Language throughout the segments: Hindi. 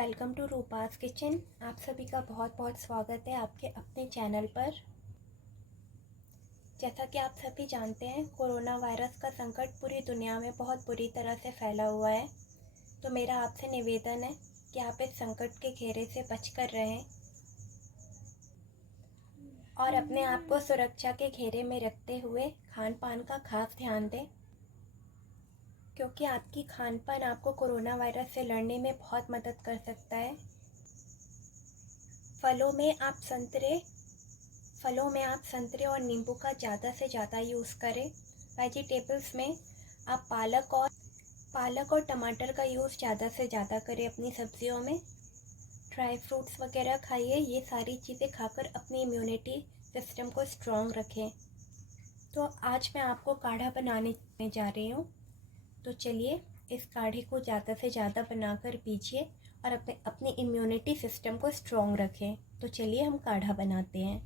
Welcome to रूपास kitchen. आप सभी का बहुत बहुत स्वागत है आपके अपने चैनल पर। जैसा कि आप सभी जानते हैं, कोरोना वायरस का संकट पूरी दुनिया में बहुत बुरी तरह से फैला हुआ है। तो मेरा आपसे निवेदन है कि आप इस संकट के घेरे से बचकर रहें और अपने आप को सुरक्षा के घेरे में रखते हुए खान पान का खास ध्यान दें, क्योंकि आपकी खान पान आपको कोरोना वायरस से लड़ने में बहुत मदद कर सकता है। फलों में आप संतरे और नींबू का ज़्यादा से ज़्यादा यूज़ करें। वेजिटेबल्स में आप पालक और टमाटर का यूज़ ज़्यादा से ज़्यादा करें अपनी सब्जियों में। ड्राई फ्रूट्स वगैरह खाइए। ये सारी चीज़ें खाकर अपनी इम्यूनिटी सिस्टम को स्ट्रॉन्ग रखें। तो आज मैं आपको काढ़ा बनाने जा रही हूँ। तो चलिए इस काढ़े को ज़्यादा से ज़्यादा बनाकर पीजिए और अपनी इम्यूनिटी सिस्टम को स्ट्रॉन्ग रखें। तो चलिए हम काढ़ा बनाते हैं।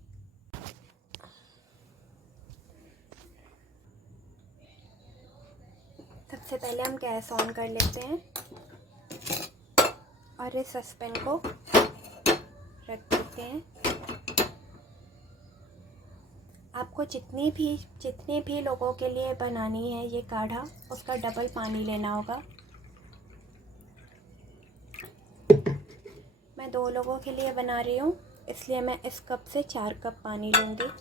सबसे पहले हम गैस ऑन कर लेते हैं और इस सॉसपैन को रख देते हैं। आपको जितने भी लोगों के लिए बनानी है ये काढ़ा, उसका डबल पानी लेना होगा। मैं 2 लोगों के लिए बना रही हूँ, इसलिए मैं इस कप से 4 कप पानी लूँगी।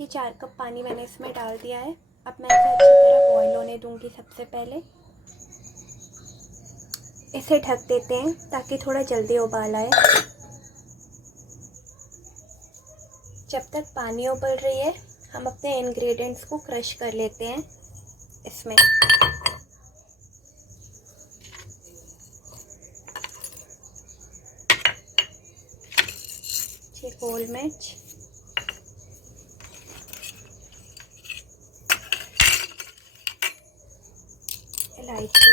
ये 4 कप पानी मैंने इसमें डाल दिया है। अब मैं इसे अच्छी तरह बॉईल होने दूँगी। सबसे पहले इसे ढक देते हैं ताकि थोड़ा जल्दी उबाल आए। जब तक पानी उबल रही है, हम अपने इंग्रेडिएंट्स को क्रश कर लेते हैं। इसमें ये गोल मिर्च, इलायची,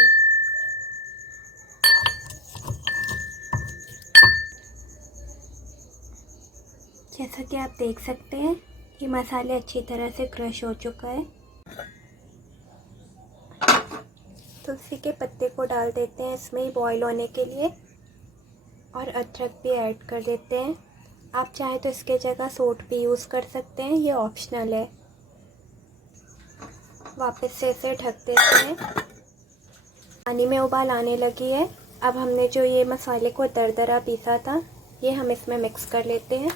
जैसा कि आप देख सकते हैं कि मसाले अच्छी तरह से क्रश हो चुका है। तुलसी के पत्ते को डाल देते हैं इसमें ही बॉईल होने के लिए, और अदरक भी ऐड कर देते हैं। आप चाहें तो इसके जगह सोट भी यूज़ कर सकते हैं, ये ऑप्शनल है। वापस से इसे ढक देते हैं। पानी में उबाल आने लगी है। अब हमने जो ये मसाले को दरदरा पीसा था, ये हम इसमें मिक्स कर लेते हैं।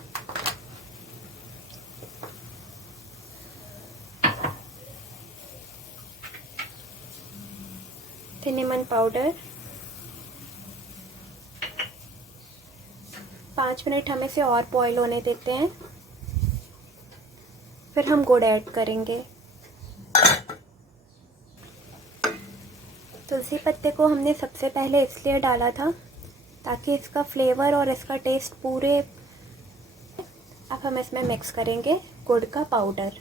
सिनेमन पाउडर, 5 मिनट हम इसे और बॉईल होने देते हैं, फिर हम गुड़ ऐड करेंगे। तुलसी पत्ते को हमने सबसे पहले इसलिए डाला था ताकि इसका फ्लेवर और इसका टेस्ट पूरे। अब हम इसमें मिक्स करेंगे गुड़ का पाउडर।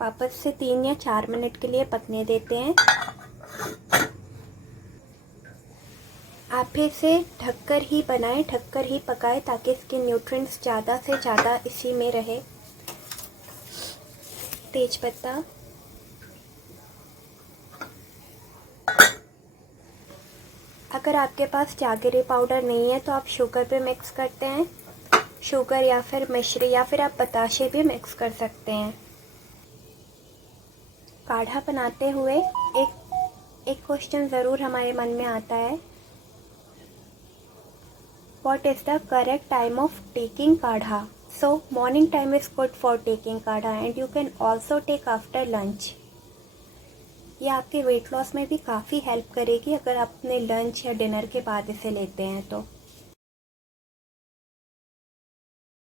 वापस से 3 या 4 मिनट के लिए पकने देते हैं। आप इसे ढककर ही बनाएं, ढककर ही पकाएं ताकि इसके न्यूट्रिएंट्स ज़्यादा से ज़्यादा इसी में रहे। तेज पत्ता, अगर आपके पास जागरी पाउडर नहीं है तो आप शुगर पे मिक्स करते हैं। शुगर या फिर मिश्री या फिर आप बताशे भी मिक्स कर सकते हैं। काढ़ा बनाते हुए एक क्वेश्चन ज़रूर हमारे मन में आता है, What is the correct time of taking काढ़ा? So morning time is good for taking काढ़ा and you can also take after lunch. ये आपके वेट लॉस में भी काफ़ी हेल्प करेगी अगर आप अपने लंच या डिनर के बाद इसे लेते हैं तो।